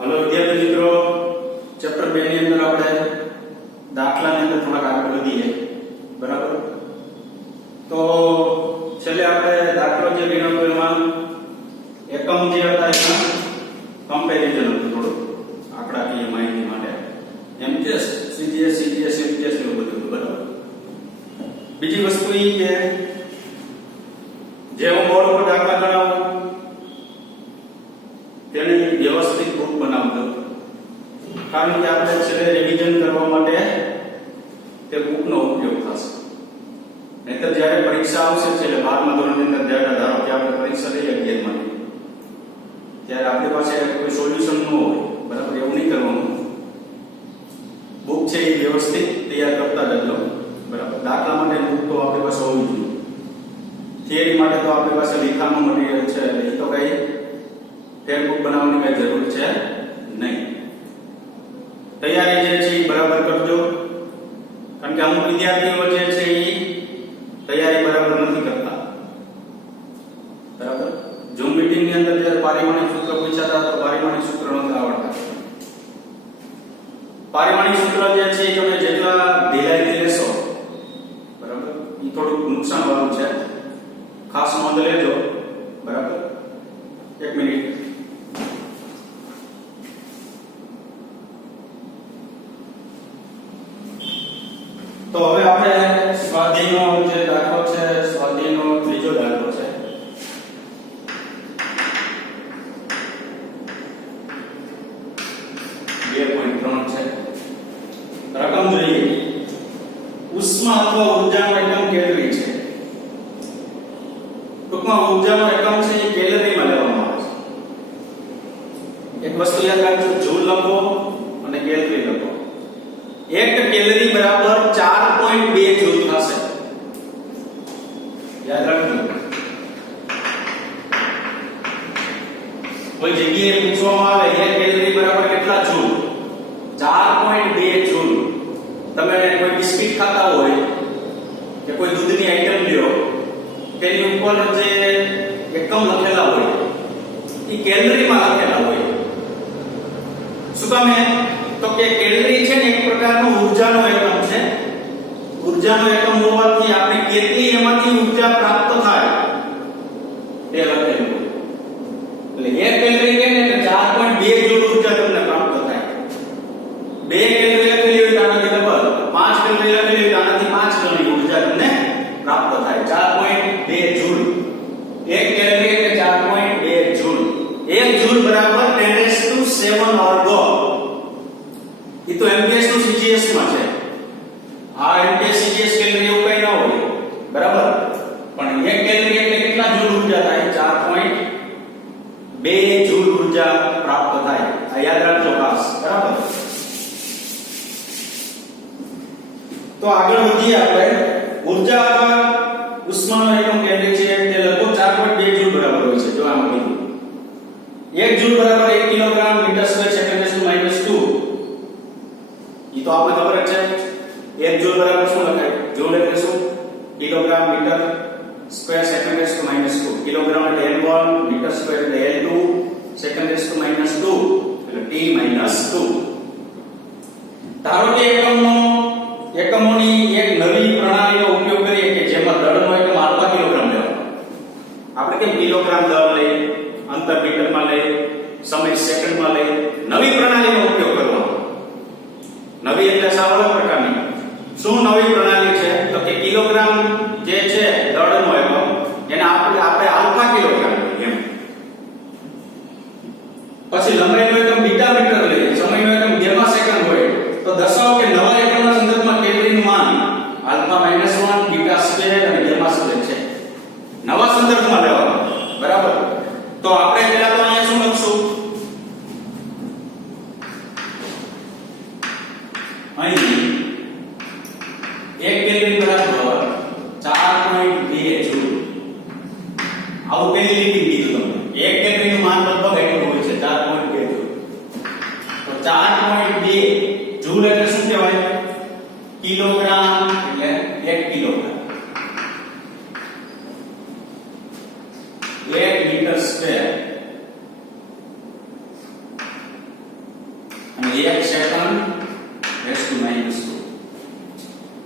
Hello विद्यार्थी मित्रों, chapter 2 ની અંદર આપણે દાખલાની અંદર થોડા આગળ વધીએ, બરાબર? તો છેલ્લે આપણે દાખલો જે ગણ્યો એમાં એકમ જે હતા એમાં કમ્પેરિઝન હતું થોડું આંકડાકીય માહિતી માટે, એમટીએસ, સીજીએસ, સીજીએસ, એમટીએસ એવું બધું હતું, બરાબર? બીજી વસ્તુ એ કે જે હું બોર્ડ પર દાખલા ગણાવું તેની વ્યવસ્થિત બુક બનાવજો, કારણ કે આપણે છેલ્લે રિવિઝન કરવા માટે તે બુકનો ઉપયોગ થશે. નહીતર જ્યારે પરીક્ષા આવશે છેલ્લે 12મા ધોરણની અંદર જ્યારે ધારો કે આપણે પરીક્ષા લઈએ 11મા ની, ત્યારે આપણી પાસે કોઈ સોલ્યુશન ન હોય, બરાબર? એવું નહીં કરવાનું. બુક છે એ વ્યવસ્થિત તૈયાર કરતા જજો, બરાબર? દાખલા માટે બુક તો આપણી પાસે હોવી જોઈએ. થિયરી માટે તો આપણી પાસે લેખાનું મટીરીયલ છે, એટલે એ તો કઈ ટેક્સ્ટ બુક બનાવવાની કઈ જરૂર છે નહીં. તૈયારી જે છે એ બરાબર કરજો, કારણ કે અમુક વિદ્યાર્થીઓ જે છે એ તૈયારી બરાબર નથી કરતા, બરાબર? ઝૂમ મીટિંગ ની અંદર જ્યારે પારિમાણિક સૂત્ર પૂછાતા તો પારિમાણિક સૂત્ર નથી આવડતા. પારિમાણિક સૂત્ર જે છે એ તમે જેટલા ઢીલાઈથી લેશો, બરાબર, એ થોડું નુકસાન વાળું છે, ખાસ નોંધ લેજો, બરાબર? એક મિનિટ. તો હવે આપણે સ્વાધ્યાયનો જે દાખલો છે, સ્વાધ્યાયનો ત્રીજો દાખલો છે. બે 2.3 છે. રકમ જોઈએ. ઉષ્મા અથવા ઊર્જાનો એકમ કેલરી છે. ટૂંકમાં ઊર્જાનો એકમ છે એ કેલરીમાં લેવામાં આવે છે. એક વસ્તુ યાદ રાખજો, જૂલ લખો અને કેલરી લખો. 1 કેલરી બરાબર 4.2 જૂલ થશે. યાદ રાખજો. કોઈ જગ્યાએ પૂછવામાં આવે 1 કેલરી બરાબર કેટલા જૂલ? 4.2 જૂલ. તમે કોઈ બિસ્કિટ ખાતા હોય કે કોઈ દૂધની આઈટમ લ્યો, તેની ઉપર જે એકમ લખેલા હોય એ કેલરીમાં લખેલા હોય. શું કામ? તો કે કેલરી છે ને એક પ્રકારનો ઊર્જાનો એકમ છે. ઊર્જાનો એકમ હોવાથી આપણે કેટલી એમાંથી ઊર્જા પ્રાપ્ત થાય તે લખેલું. એટલે 1 કેલરી કે ને 4.2 જૂલ ઊર્જા તમને પ્રાપ્ત થાય. 2 કેલરી લખેલી હોય તો આનાથી ડબલ, 5 કેલરી લખેલી હોય તો આનાથી 5 ગણી ઊર્જા તમને પ્રાપ્ત થાય. 4.2 જૂલ. 1 કેલરી એટલે 4.2 જૂલ. 1 જૂલ બરાબર 10⁷ અર્ગો. એ તો એમપીએસ નું સીજીએસ માં છે. આ એમપીએસ સીજીએસ કેલરી એવું કઈ ના હોય, બરાબર? પણ 1 કેલરી એટલે કેટલા જૂલ ઊર્જા થાય? 4.2 જૂલ ઊર્જા પ્રાપ્ત થાય. આ યાદ રાખજો ખાસ, બરાબર? તો આગળ વધીએ આપણે. ઊર્જા અથવા ઉષ્માનો એકમ કેલરી છે તે લગભગ 4.2 જૂલ બરાબર હોય છે. જો આમાં કીધું 1 જૂલ બરાબર 1 કિલોગ્રામ મીટર સ્ક્વેર સેકન્ડ -2. ઈ તો આપણે ખબર જ છે. 1 જૂલ બરાબર શું લખાય? જૂલ એટલે શું? Kilogram metre square second -2. Kilogram એટલે L1, મીટર સ્ક્વેર એટલે L2, સેકન્ડ -2 એટલે T - 2. ધારો કે એકમોની એક નવી પ્રણાલીનો ઉપયોગ કરીએ કે જેમાં દળનો એકમ આલ્ફા કિલોગ્રામ લેવાનો. આપણે કેમ કિલોગ્રામ દળ લઈએ, અંતર મીટરમાં લઈએ, સમય સેકન્ડમાં લઈએ. નવી પ્રણાલીનો ઉપયોગ કરવાનો. નવી એટલે સાવ અલગ પ્રકારની. શું નવી પ્રણાલી છે? તો કે કિલોગ્રામ જે છે દળનો એકમ, એને આપણે આલ્ફા કિલોગ્રામ લઈએ એમ. પછી લંબાઈનો એકમ બીટા મીટર લઈએ, સમયનો એકમ ગેમા સેકન્ડ હોય. તો દર્શાવો કે નવા એકમના સંદર્ભમાં કેલરીનું માન આલ્ફા -1, બીટા સ્ક્વેર અને ગેમા સ્ક્વેર છે. નવા સંદર્ભમાં લેવાનું, બરાબર? તો આપણે પહેલા તો અહીંયા શું લખશું? અહીં 1 કેલરી બરાબર 4.2 જૂલ. આવું પહેલી લીટી કીધું તમને. 1 કેલરીનું માન લગભગ એટલું હોય છે, 4.2 જૂલ. તો 4.2 જૂલ એટલે શું કહેવાય? કિલોગ્રામ એટલે 1 kilogram. 1 metre square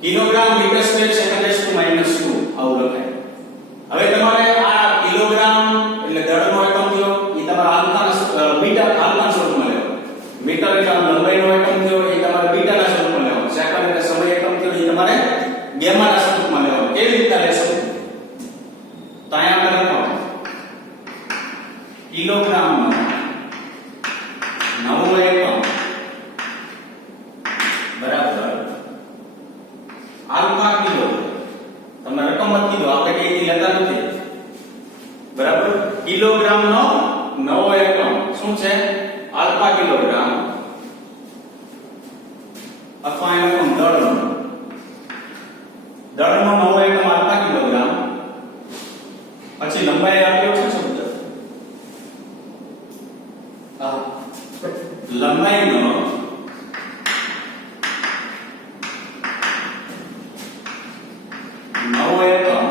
kilogram metre square second raise to -2 આવું લખાય. હવે તમારે આ કિલોગ્રામ એટલે દળનો એકમ થયો એ તમારા આલ્ફા બીટા આલ્ફા સ્વરૂપમાં લેવો. મીટર એટલે લંબાઈનો એકમ થયો એ તમારે બીટાના સ્વરૂપમાં લેવો. સેકન્ડ એટલે સમય એકમ થયો એ તમારે ગેમાના સ્વરૂપમાં લેવો. કેવી રીતે લેશો? તો અહીંયા આપણે લખો કિલોગ્રામનો નવો એકમ બરાબર આલ્ફા કિલો. તમને રકમ જ કીધું, આપણે કઈ લેતા નથી બરાબર. કિલોગ્રામનો નવો એકમ શું છે? આલ્ફા કિલોગ્રામ અથવા એનો દળનો નવો એકમ આલ્ફા કિલોગ્રામ. પછી લંબાઈ આપ્યો છે શબ્દ લંબાઈનો નવો એકમ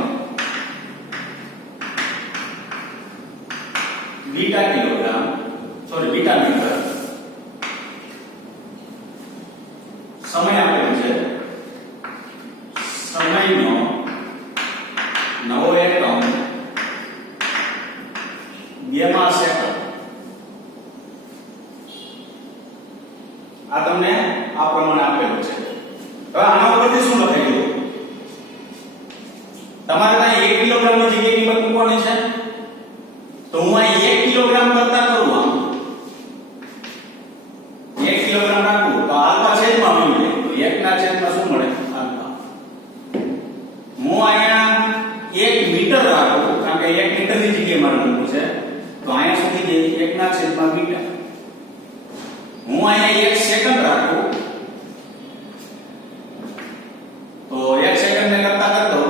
બીટા કિલોગ્રામ બીટા મીટર. સમય આપેલું છે સમયનો નવો એકમ ગેમા સેકન્ડ. આ તમને આ પ્રમાણે આપેલું છે. હવે આના ઉપરથી શું લખાઈ ગયું? તમારે ત્યાં 1 કિલોગ્રામની જગ્યાએ કિંમત મૂકવાની છે. તો હું અહીં 1 કિલોગ્રામ કરતા કરું, આમ 1 કિલોગ્રામ રાખું તો આલ્ફા છેદમાં આવી જાય. તો 1 ના છેદમાં શું મળે? આલ્ફા. હું અહીંયા 1 મીટર રાખું કારણ કે 1 મીટરની જગ્યાએ મારે મૂકવું છે. તો અહીંયા સુધી જે 1 ના છેદમાં બીટા. હું અહીંયા 1 સેકન્ડ રાખું તો 1 સેકન્ડ ને કરતા કરતો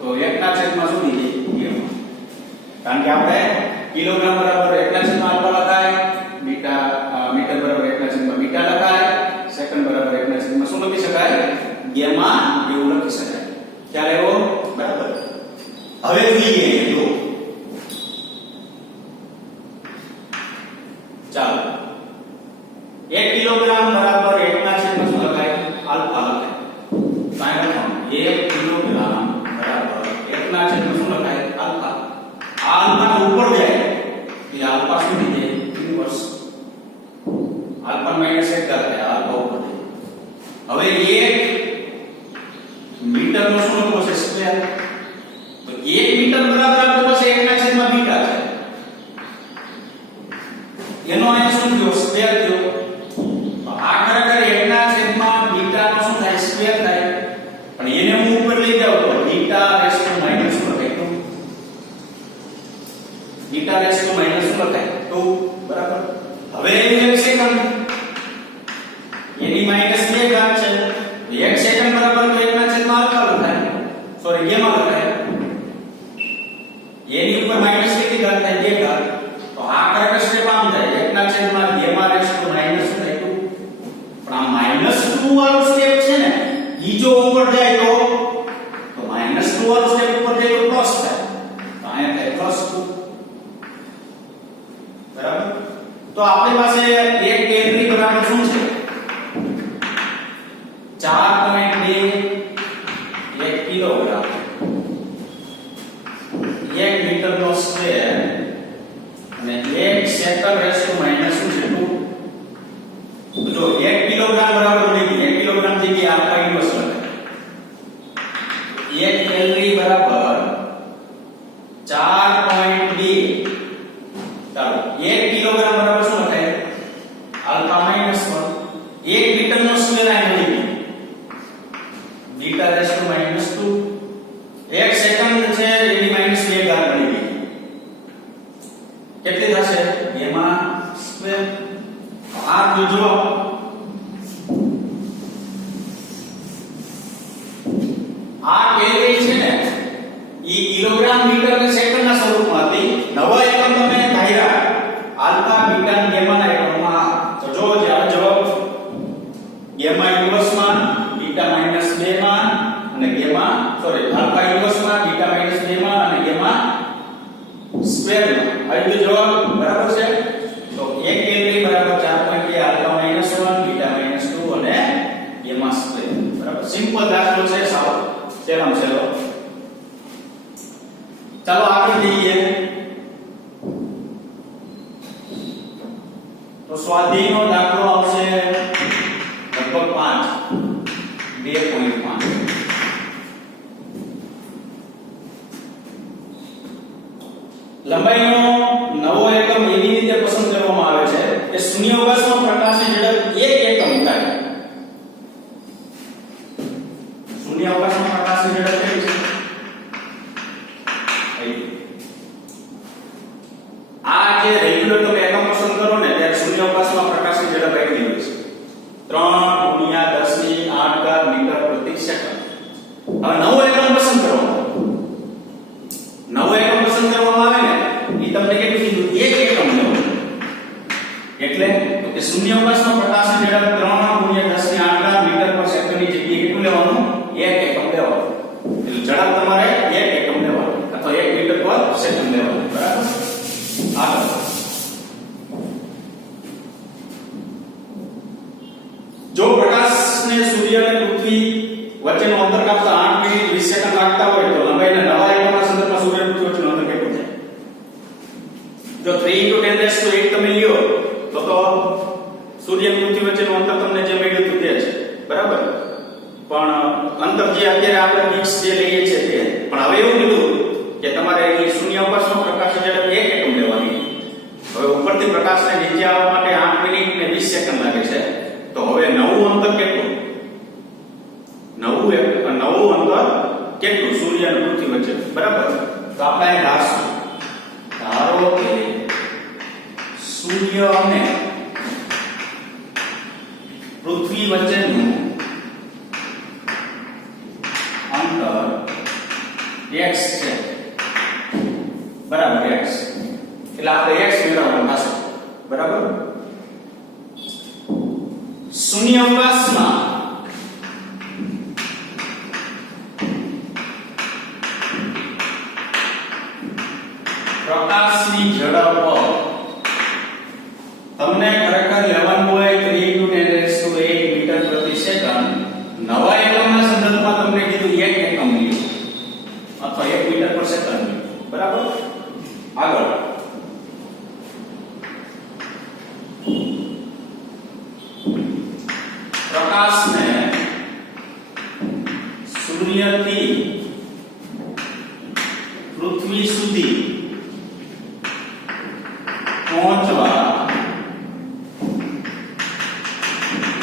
તો 1 ના છેદમાં શું થઈ જાય? કારણ કે આપણે કિલોગ્રામ બરાબર 1 ના છેદમાં આલ્ફા લખાય, બીટા મીટર બરાબર 1 ના છેદમાં બીટા લખાય, સેકન્ડ બરાબર 1 ના છેદમાં શું લખી શકાય? ગેમા એવું લખી શકાય. ખ્યાલ આવ્યો? બરાબર. હવે જોઈએ તો ચાલો 1 કિલોગ્રામ બરાબર 1 ના છેદમાં શું લખાય? આલ્ફા લખાય. કાંઈ લખવાનું 1 કિલોગ્રામ બરાબર 1 ના છેદમાં શું લખાય? આલ્ફા. આ આલ્ફા ઉપર જાય એટલે આલ્ફા શું થઈ જાય? ઇન્વર્સ. આલ્ફા માઈનસ 1 કરતા આલ્ફા ઉપર જાય. હવે 1 મીટર નો શું લખવો છે? સ્ક્વેર. તો 1 મીટર બરાબર આપણી પાસે 1 ના છેદમાં બીટા છે. એનો અહીંયા શું થયો? સ્ક્વેર થયો. આ ખરેખર 1 ના છેદમાં બીટા નો શું થાય? સ્ક્વેર થાય. પણ એને હું ઉપર લઈ જાઉં તો બીટા રેસ ટુ માઈનસ શું લખાય? 2. બીટા રેસ ટુ માઈનસ શું લખાય? 2 બરાબર. હવે 1 સેકન્ડ એની માઈનસ 2 ઘાત છે. 1 સેકન્ડ બરાબર તો 1 ના છેદમાં આલ્ફા લખાય. સોરી ગેમા લખાય. એની ઉપર માઈનસ કેટલી ઘાત થાય? 2 ઘાત. તો આ ખરેખર સ્ટેપ આમ થાય 1 ના છેદમાં ગેમા રેસ ટુ માઈનસ શું થાય? 2. પણ આ -2 વાળો સ્ટેપ છે ને ઈ જો ઉપર જાય તો -2 વાળો સ્ટેપ ઉપર જાય તો પ્લસ થાય. તો અહીંયા થાય +2 બરાબર. તો આપણી પાસે 1 કેલરી બરાબર શું છે? 4.2 1 કિલોગ્રામ 1 મીટર નો સ્ક્વેર અને 1 સેકન્ડ રેસ ટુ માઈનસ શું છે? 2. તો જો 1 કિલોગ્રામ બરાબર લઈ 1 કિલોગ્રામ જગ્યાએ આલ્ફા ઇન્વર્સ લખાય. 1 કેલરી બરાબર 4.2. ચાલો 1 કિલોગ્રામ બરાબર શું લખાય? Alpha minus 1. 1 મીટર નો સ્ક્વેર આ મળી beta raise to minus 2. 1 second છે એની માઈનસ 2 ઘાત મળી ગઈ. કેટલી થશે? Gamma square. આ જો આ કેલરી છે ને ઈ કિલોગ્રામ મીટર અને સેકન્ડ ના સ્વરૂપમાં હતી. નવા એકમ તમે ધાર્યા આલ્ફા બીટા અને ગેમા ના એકમમાં. તો જો જવાબ ગેમા ઇન્વર્સ માં બીટા માઈનસ 2 માં અને ગેમા આલ્ફા ઇન્વર્સ માં બીટા માઈનસ 2 માં અને ગેમા સ્ક્વેર માં. આવી જવાબ બરાબર છે. તો 1 કેલરી બરાબર 4.2 આલ્ફા માઈનસ 1 બીટા માઈનસ 2 અને ગેમા સ્ક્વેર બરાબર. સિમ્પલ. સિમ્પલ દાખલો છે સાવ સહેલામાં સહેલો. ચાલો આગળ જઈએ. તો સ્વાધ્યાયનો દાખલો આવશે લગભગ 2.5. લંબાઈનો નવો એકમ એવી રીતે પસંદ કરવામાં આવે છે કે શૂન્યાવકાશમાં પ્રકાશની ઝડપ 1 એકમ થાય. શૂન્યાવકાશમાં પ્રકાશની ઝડપ કેટલી છે? આ જે રેગ્યુલર તમે એકમ પસંદ કરો ને ત્યારે શૂન્યાવકાશમાં પ્રકાશની ઝડપ કેટલી હોય છે? 3 × 10⁸ મીટર પ્રતિ સેકન્ડ. હવે નવો એકમ પસંદ કરવાનો. નવો એકમ પસંદ કરવામાં આવે ને એ તમને કેટલું કીધું? 1 એકમ લેવું. એટલે તો કે શૂન્યાવકાશમાં પ્રકાશની ઝડપ 3 × 10⁸ મીટર પર સેકન્ડની જગ્યાએ કેટલું લેવાનું? 1 એકમ લેવાનું. એટલે ઝડપ તમારે 1 એકમ લેવાનું અથવા 1 મીટર પર સેકન્ડ લેવાનું. બરાબર? આગળ જો પ્રકાશને સૂર્ય અને પૃથ્વી વચ્ચેનું અંતર કાપતા 8 મિનિટ 20 સેકન્ડ લાગતા હોય તો લંબાઈના નવા એકમના સંદર્ભમાં સૂર્ય અને પૃથ્વી વચ્ચેનું અંતર કેટલું થાય? જો 3 × 10⁸ તમે લ્યો તો સૂર્ય અને પૃથ્વી વચ્ચેનું અંતર તમને જે મળ્યું હતું તે છે. બરાબર? પણ અંતર જે અત્યારે આપણે ફિક્સ જે લઈએ છીએ તે પણ હવે એવું કીધું કે તમારે એ શૂન્યાવકાશમાં પ્રકાશની ઝડપ 1 એકમ લેવાની. હવે ઉપરથી પ્રકાશને નીચે આવવા માટે 8 મિનિટ અને 20 સેકન્ડ લાગે છે. તો હવે નવું અંતર કેટલું? નવું અંતર કેટલું સૂર્ય અને પૃથ્વી વચ્ચે? બરાબર? તો આપણે અહીં ધારશું. ધારો કે સૂર્ય અને પૃથ્વી વચ્ચેનું અંતર x છે. બરાબર? x એટલે આપણે x મેળવવાનું થશે. બરાબર? શૂન્યાવકાશમાં પ્રકાશની ઝડપ તમને ખરેખર લેવાનું હોય 3 × 10⁸ મીટર પ્રતિ સેકન્ડ. નવા એકમના સંદર્ભમાં તમને કીધું 1 એકમ લ્યો અથવા 1 મીટર પર સેકન્ડ લ્યો. બરાબર? આગળ પ્રકાશને સૂર્યથી પૃથ્વી સુધી પહોંચવા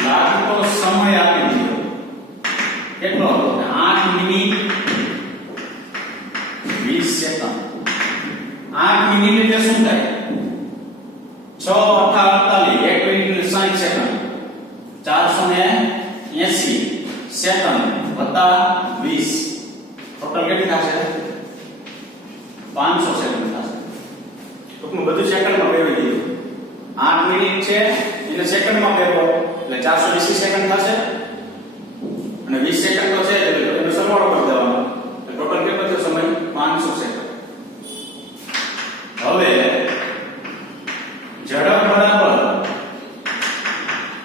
લાગતો સમય આપી દીધો. કેટલો? 8 મિનિટ 20 સેકન્ડ. 8 મિનિટ એટલે શું થાય? 6 × 48 1 મિનિટ એટલે 60 સેકન્ડ. 480 સેકન્ડ વત્તા 20 ટોટલ કેટલી થશે? 500 સેકન્ડ થશે. ટૂંકમાં બધું સેકન્ડમાં ફેરવી દીધું. 8 મિનિટ છે એને સેકન્ડમાં ફેરવો એટલે 480 સેકન્ડ થશે અને 20 સેકન્ડ તો છે એટલે એનો સરવાળો કરી દેવાનો એટલે ટોટલ કેટલો થયો સમય? 500 સેકન્ડ. હવે ઝડપ બરાબર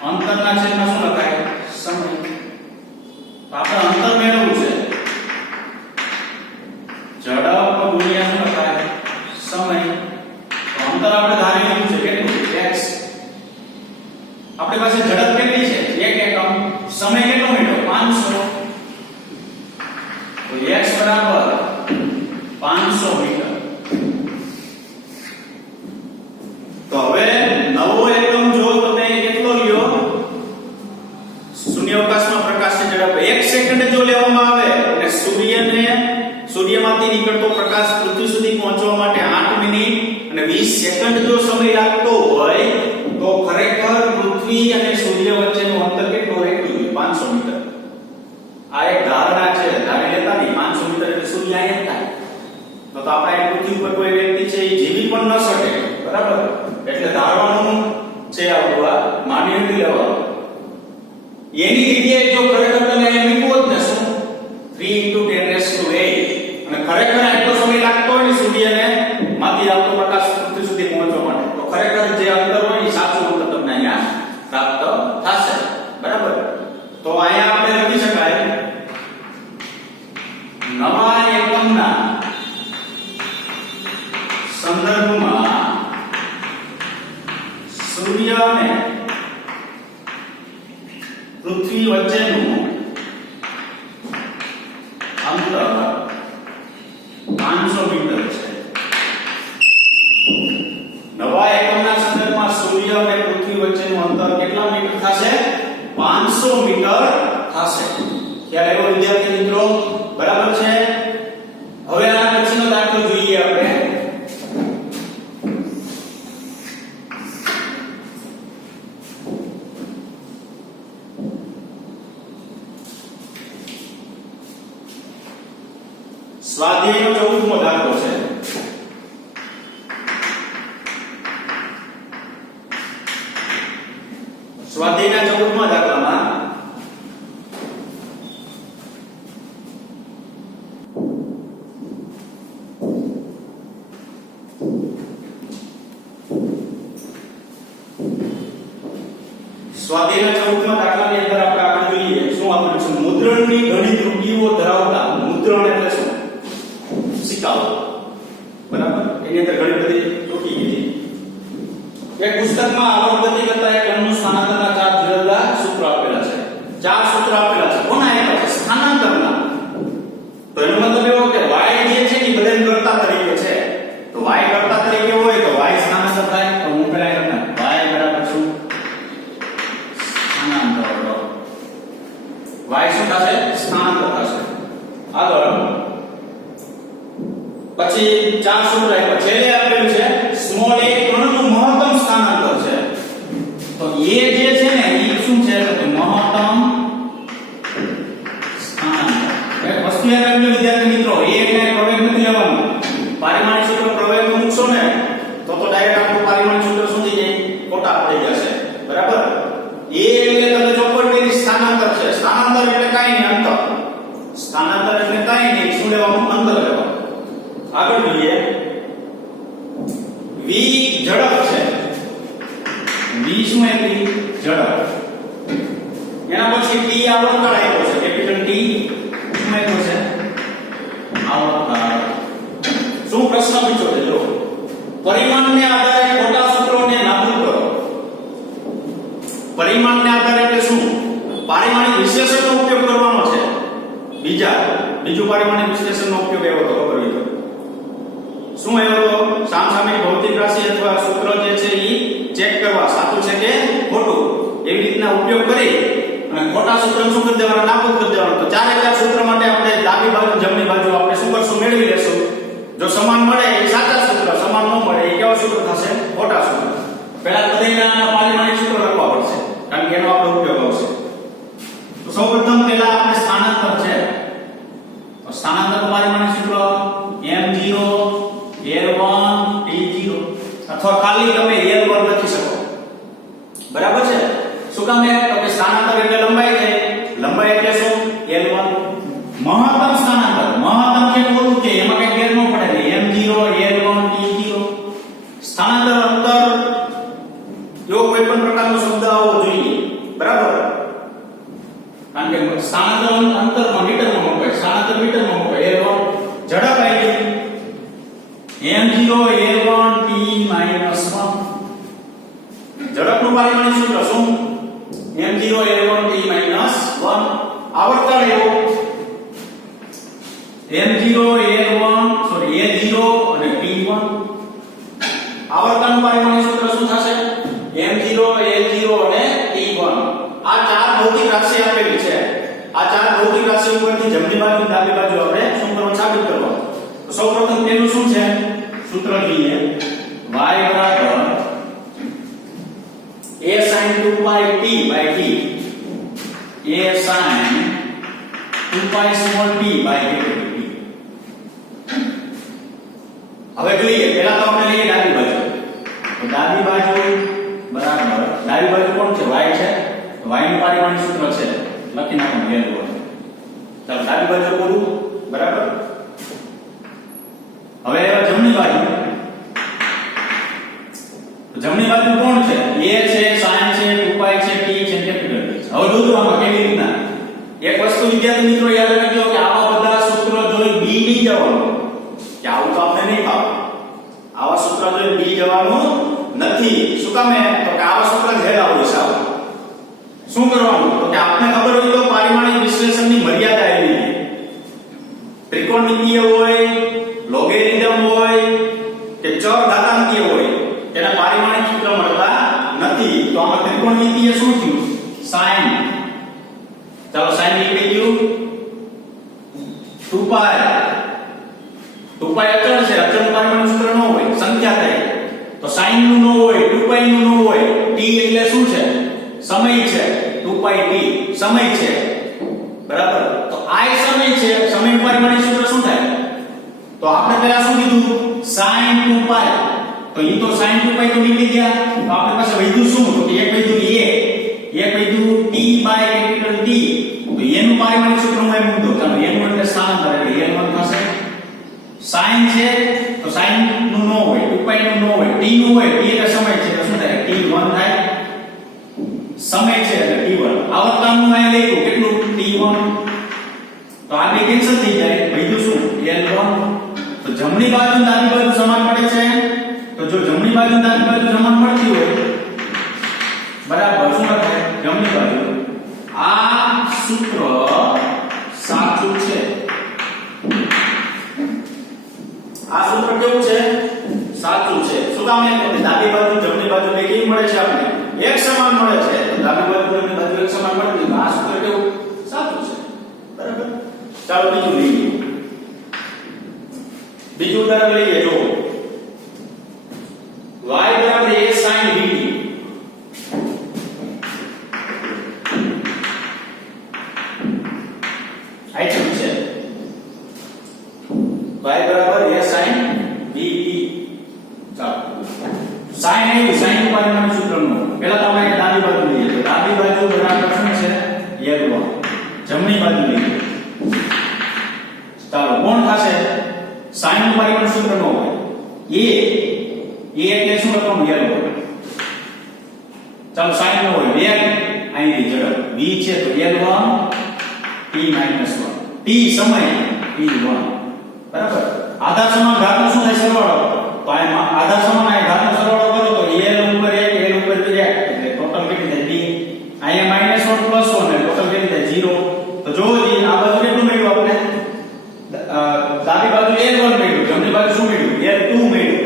અંતરના છેદમાં શું લખાય? સમય. તો આપણે અંતર મેળવવું છે. ઝડપ ગુણ્યા શું લખાય? સમય. તો અંતર આપણે ધારી લીધું છે કેટલું? x. આપણી પાસે ઝડપ કેટલી છે? 1 એકમ. સમય કેટલો મળ્યો? 500. તો x બરાબર 500 મીટર. તો હવે નવો એકમ જો તમે કેટલો લ્યો? શૂન્યાવકાશમાં પ્રકાશની ઝડપ 1 સેકન્ડ જો લેવામાં આવે અને સૂર્યમાંથી નીકળતો પ્રકાશ પૃથ્વી સુધી પહોંચવા માટે 8 મિનિટ અને 20 સેકન્ડ જો સમય લાગતો હોય તો ખરેખર પૃથ્વી અને સૂર્ય વચ્ચેનું અંતર કેટલું રહેતું? 500 મીટર. આ એક ધારણા છે. ધારી લેતા નહીં 500 મીટર એટલે સૂર્ય અહીંયા થાય. તો આપણે પૃથ્વી ઉપર કોઈ વ્યક્તિ છે એ જીવી પણ ન શકે. બરાબર? એટલે ધારવાનું છે આ માની નથી લેવાનું. એની જગ્યાએ જો ખરેખર તમે અહીં મૂકો જ ને શું 3 × 10⁸ અને ખરેખર આટલો સમય લાગતો હોય ને સૂર્યને માંથી આવતો પ્રકાશ પૃથ્વી સુધી પહોંચવા માટે તો ખરેખર જે અંતર હોય એ સાચું અંતર તમને અહીંયા પ્રાપ્ત થશે. બરાબર? તો અહીંયા આપણે લખી શકાય વચ્ચેનું અંતર 500 મીટર છે. નવા એકમના સંદર્ભમાં સૂર્ય અને પૃથ્વી વચ્ચેનું અંતર કેટલા મીટર થશે? 500 મીટર થશે. ખ્યાલ આવ્યો વિદ્યાર્થી મિત્રો? બરાબર છે. હવે આના પછીનો દાખલો જોઈએ આપણે. સ્વાધ્યાયનો 14મો દાખલો છે. સ્વાધ્યાયના 14મા દાખલામાં દાખલાની અંદર આપણે જોઈએ શું આપણે છે? મુદ્રણની ઘણી ત્રુટિઓ ધરાવતા મુદ્રણ એટલે શું? સિક્કાઓ. બરાબર? એની અંદર ઘણી બધી ત્રુટિ છે. એક પુસ્તકમાં આવર્ત ગતિ કરતા એક કણનું સ્થાનાંતરના 4 જુદા જુદા સૂત્રો આપેલા છે. 4 સૂત્રો આપેલા છે. કોના આપ્યા છે? સ્થાનાંતરના. તો એનો મતલબ એવો કે y જે છે એ બધાને કરતા તરીકે છે. તો y કરતા તરીકે હોય તો y સ્થાનાંતર થાય. તો હું પેલા તમને y બરાબર શું? સ્થાનાંતર. y શું થશે? સ્થાનાંતર થશે. આગળ પછી 4 સૂત્ર આપ્યા. છેલ્લે આપેલું છે સ્મોલ a કણનું મહત્તમ સ્થાનાંતર છે. તો a જે છે ને એ શું છે? તો મહત્તમ સ્થાનાંતર. એક વસ્તુ યાદ રાખજો વિદ્યાર્થી મિત્રો, a એટલે પ્રવેગ નથી લેવાનું. પારિમાણિક સૂત્ર પ્રવેગનું મૂકશો ને તો ડાયરેક્ટ આપણું પારિમાણિક સૂત્ર સુધી જાય ખોટા પડી જશે. બરાબર? a એટલે તમે ચોપડની સ્થાનાંતર છે. સ્થાનાંતર એટલે કાઈ નહીં, અંતર. સ્થાનાંતર એટલે કાઈ નહીં, શું લેવાનું? અંતર લેવાનું. આગળ જોઈએ. v ઝડપ છે. v શું એની ઝડપ. એના પછી t આવર્તકાળ આપ્યો છે. કેપિટલ t શું આપ્યો છે? આવર્તકાળ. શું પ્રશ્ન પૂછ્યો છે? જો પરિમાણને આધારે ખોટા સૂત્રોને નાબૂદ કરો. પરિમાણને આધારે એટલે શું? પારિમાણિક વિશ્લેષણનો ઉપયોગ કરવાનો છે. બીજું પારિમાણિક વિશ્લેષણનો ઉપયોગ એવો તો ખબર હોય તો શું આવ્યો તો? સામસામેની ભૌતિક રાશિ અથવા સૂત્ર જે છે એ ચેક કરવા સાચું છે કે ખોટું, એવી રીતના ઉપયોગ કરી અને ખોટા સૂત્રને શું કરી દેવાના? નાબૂદ કરી દેવાના. તો ચારે ચાર સૂત્ર માટે આપણે ડાબી બાજુ જમણી બાજુ આપણે શું કરશું? મેળવી લેશું. જો સમાન મળે એ સાચા સૂત્ર, સમાન ન મળે એ કેવા સૂત્ર થશે? ખોટા સૂત્ર. પહેલા બધાના પારિમાણિક સૂત્ર લખવા પડશે કારણ કે એનો આપણો ઉપયોગ આવશે. તો સૌપ્રથમ પહેલા આપણે સ્થાનાંતર છે. તો સ્થાનાંતર પારિમાણિક સૂત્ર m0 l1 t0 અથવા ખાલી તમે l1 લખી શકો. બરાબર છે? શું કામ? તો કે સ્થાનાંતર એટલે લંબાઈ છે. લંબાઈ એટલે શું? l1. મહત્તમ સ્થાનાંતર, મહત્તમ કે મોટું છે એમાં કઈ ફેર ન પડે. m0 l1 t0 સ્થાનાંતર અંતર એવો કોઈ પણ પ્રકારનો શબ્દ આવવો જોઈએ. બરાબર? કારણ કે સ્થાનાંતર અંતરમાં મીટરમાં મપાય, સ્થાનાંતર મીટરમાં મપાય. l1 ઝડપ આવી m0 l1 t - 1 ઝડપનું પારિમાણિક સૂત્ર શું? m0 l1 t - 1. આવર્તકાળ એવો m0 l1 a0 અને t1. આવર્તનનું પારિમાણિક સૂત્ર શું થશે? m0 l0 અને t1. આ ચાર ભૌતિક રાશિ આપેલી છે. આ ચાર ભૌતિક રાશિ ઉપરથી જમણી બાજુ ડાબી બાજુ આપણે શું કરવાનું? સાબિત કરવાનું. તો સૌપ્રથમ તેનું શું છે? સૂત્ર જોઈએ. y બરાબર a sin 2pi t by t. a sin 2pi small t by t. હવે જોઈએ પહેલા તો આપણે લઈએ ડાબી બાજુ. તો ડાબી બાજુ બરાબર ડાબી બાજુ કોણ છે? y છે. તો y નું પારિમાણિક સૂત્ર છે. લખી નાખો l1. ચાલો ડાબી બાજુ બોલું. બરાબર? હવે એવા જમણી બાજુ. જમણી બાજુ કોણ છે? a છે, sin છે, 2pi છે, t છે, કેપિટલ T છે. હવે જોજો આમાં કેવી રીતના. એક વસ્તુ વિદ્યાર્થી મિત્રો યાદ રાખજો કે આવા બધા સૂત્રો જોઈ b નહીં જવાનું. કે આવું તો આપણે નહીં ફાવે. આવા સૂત્ર જોઈ b જવાનું નથી. શું કામ? તો કે આવા સૂત્ર જ હેડા હોય સાવ. શું કરવાનું તો કે આપને ખબર હોય તો પારિમાણિક વિશ્લેષણની મર્યાદા એવી છે ત્રિકોણમિતિય હોય લોગેરિધમ હોય કે ચર ઘાતાંકીય હોય તેના પારિમાણિક સૂત્ર મળતા નથી તો આમાં ત્રિકોણમિતિય શું થયું sin ચાલો sin નીકળી ગયું 2π અચળ છે અચળ પારિમાણિક સૂત્ર ન હોય સંખ્યા થાય તો sin નું ન હોય 2π નું ન હોય t એટલે શું છે સમય છે 2π t સમય છે બરાબર તો I સમય છે સમયનું પારિમાણિક સૂત્ર શું થાય તો આપણે પહેલા શું કીધું sin 2π તો ઈ તો sin 2π તો નીકળી ગયા તો આપણી પાસે વધ્યું શું તો એક વધ્યું એક વધ્યું t બાય કેપિટલ T તો એનું પારિમાણિક સૂત્ર હું મૂકી દઉં ચાલો એનું એટલે સ્થાનાંતર એટલે એનું થશે sin છે તો sin નું ન હોય 2π નું ન હોય t નું હોય t એટલે સમય છે તો શું થાય t1 થાય સમય છે એટલે t1 આવર્તનનું અહીં લખ્યું કેટલું t1 તો આ બે કેન્સલ થઈ જાય વધ્યું શું l1 તો જમણી બાજુ અને ડાબી બાજુ સમાન મળે છે તો જો જમણી બાજુ અને ડાબી બાજુ સમાન મળતી હોય બરાબર શું લખે જમણી બાજુ આ સૂત્ર સાચું છે આ સૂત્ર કેવું છે સાચું છે શું કામ એમ કે ડાબી બાજુ જમણી બાજુ બે કેવી મળે છે આપણે એક સમાન મળે છે ડાબી બાજુ જમણી બાજુ એક સમાન મળતી તો આ સૂત્ર કેવું સાચું છે બરાબર ચાલો બીજું લઈએ બીજું ઉદાહરણ લઈએ જો y બરાબર a sin vt આઈટમ છે y બરાબર a sin vt ચાલો sin એ sin નું પારિમાણિક સૂત્રનું પહેલા તમે ડાબી બાજુ લઈએ તો ડાબી બાજુ બરાબર શું છે l1 જમણી બાજુ લઈએ ચાલો કોણ થશે sin નું પારિમાણિક સૂત્ર ન હોય a એટલે શું લખવાનું l1 ચાલો sin નો હોય વેગ અહીંની ઝડપ v છે તો l1 t - 1 t સમય t1 બરાબર આધાર સમાન ઘાતનો શું થાય સરવાળો તો આ આધાર સમાન આ ઘાતનો સરવાળો કરો તો l ઉપર 1 l ઉપર 2 એટલે ટોટલ કેટલી થાય t અહીંયા -1 +1 એટલે ટોટલ કેટલી થાય 0 તો જો જી આ બાજુ કેટલું મળ્યું આપણે ડાબી બાજુ l1 મળ્યું જમણી બાજુ શું મળ્યું l2 મળ્યું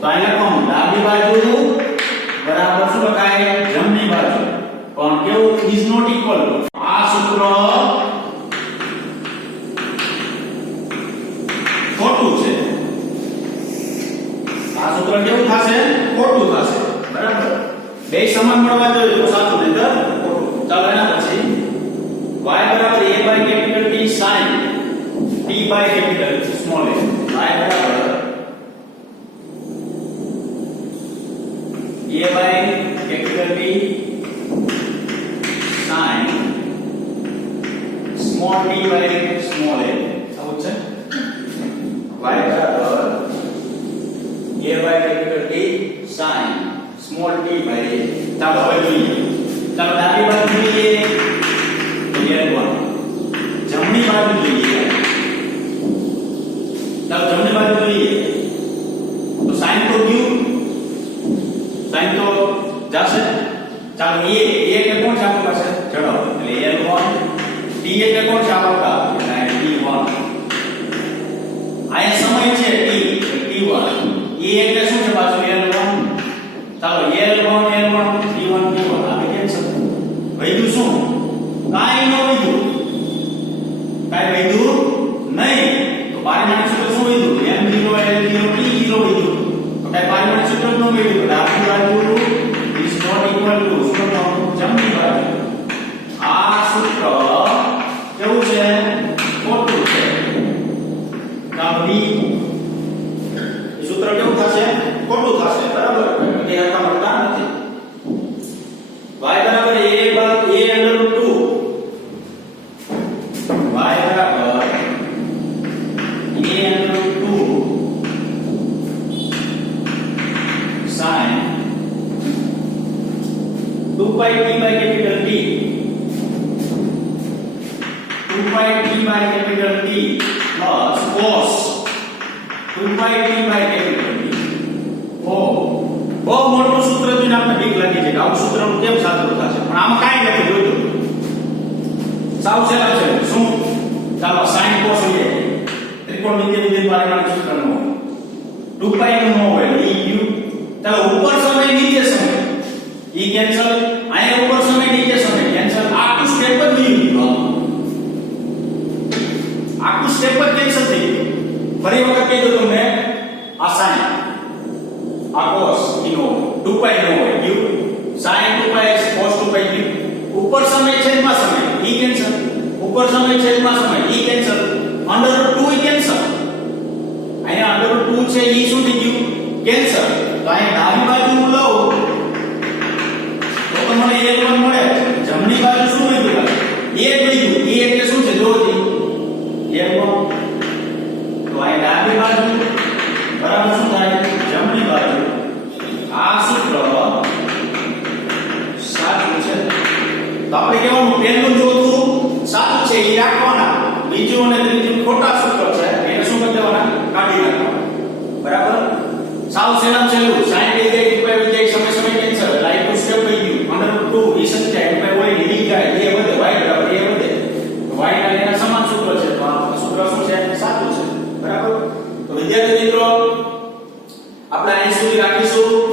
તો અહીંયા કોણ ડાબી બાજુ બરાબર શું લખાય જમણી બાજુ પણ કેવું ઇઝ નોટ ઇક્વલ આ સૂત્ર ખોટું છે આ સૂત્ર કેવું થશે ખોટું થશે બરાબર બે સમાન મળવા જોઈએ તો સાચું નહીતર ખોટું ચાલો એના પછી y બરાબર a by capital T sin t by capital small a y બરાબર a by capital T sin small t by small a આવું છે y બરાબર a by capital T sin small t by ચાલો હવે જોઈએ ચાલો ડાબી બાજુ જોઈએ તો l1 જમણી બાજુ જોઈએ ચાલો જમણી બાજુ જોઈએ તો sin તો ગયું sin તો જશે ચાલો a એટલે કોણ છે આપણી પાસે ઝડપ એટલે l1 t એટલે કોણ છે આવતા એટલે t1 આયા સમય છે t t1 a એટલે શું છે પાછું l1 ચાલો l1 t1 આ બે કેન્સલ વધ્યું શું કાઈ ન વધ્યું કાઈ વધ્યું નહીં તો પારિમાણિક સૂત્ર શું વધ્યું m0 l0 t0 વધ્યું તો કાઈ પારિમાણિક સૂત્ર ન વધ્યું તો ડાબી બાજુ is not equal to સૂત્ર જમણી બાજુ આ સૂત્ર કેવું છે ખોટું છે કાબી એ સૂત્ર કેવું થશે ખોટું થશે બરાબર એ હરખા મળતા નથી y બરાબર a under root 2 y બરાબર a under root 2 sin 2π t by capital T 2π t by capital T plus cos 2π t by capital T બહુ મોટું સૂત્ર જોઈને આપણે બીક લાગી છે કે આવું સૂત્રનું કેમ સાચું થશે પણ આમાં કાંઈ નથી જોજો સાવ સહેલા છે શું ચાલો sin cos હોય ત્રિકોણમિતિય વિધેય પારિમાણિક સૂત્રનો 2π નું ન હોય e u ચાલો ઉપર સમય નીચે સમય e કેન્સલ અહીંયા ઉપર સમય નીચે સમય કેન્સલ આખું સ્ટેપ જ નહીં આખું સ્ટેપ જ કેન્સલ થઈ ગયું ફરી વખત કહી દઉં તમને આ sin આ cos નો 2π નો હોય u sin 2π cos 2π ઉપર સમય છેદમાં સમય e કેન્સલ ઉપર સમય છેદમાં સમય e કેન્સલ √2 કેન્સલ અહીંયા √2 છે e શું થઈ ગયું કેન્સલ તો અહીંયા ડાબી બાજુ હું લઉં તો તમને a1 મળે જમણી બાજુ શું વધ્યું a વધ્યું a એટલે શું છે જોજી a1 તો અહીંયા ડાબી બાજુ બરાબર શું થાય જમણી બાજુ આ સૂત્ર સાચું છે તો આપણે કહેવાનું પહેલું જોતું સાચું છે એ રાખવાના બીજું અને ત્રીજું ખોટા સૂત્ર છે એને શું કરી દેવાના કાઢી નાખવાના બરાબર સાવ સહેલામ સહેલું sin વિધેય 2π વિધેય સમય સમય કેન્સલ લાઈક ટુ સ્ટેપ થઈ ગયું √2 એ સંખ્યા 2π હોય ને ઈ જાય એ વધે y બરાબર એ વધે y ના એના સમાન સૂત્ર છે તો આ સૂત્ર શું છે સાચું છે બરાબર તો વિદ્યાર્થી મિત્રો આપણે અહીં સુધી રાખીશું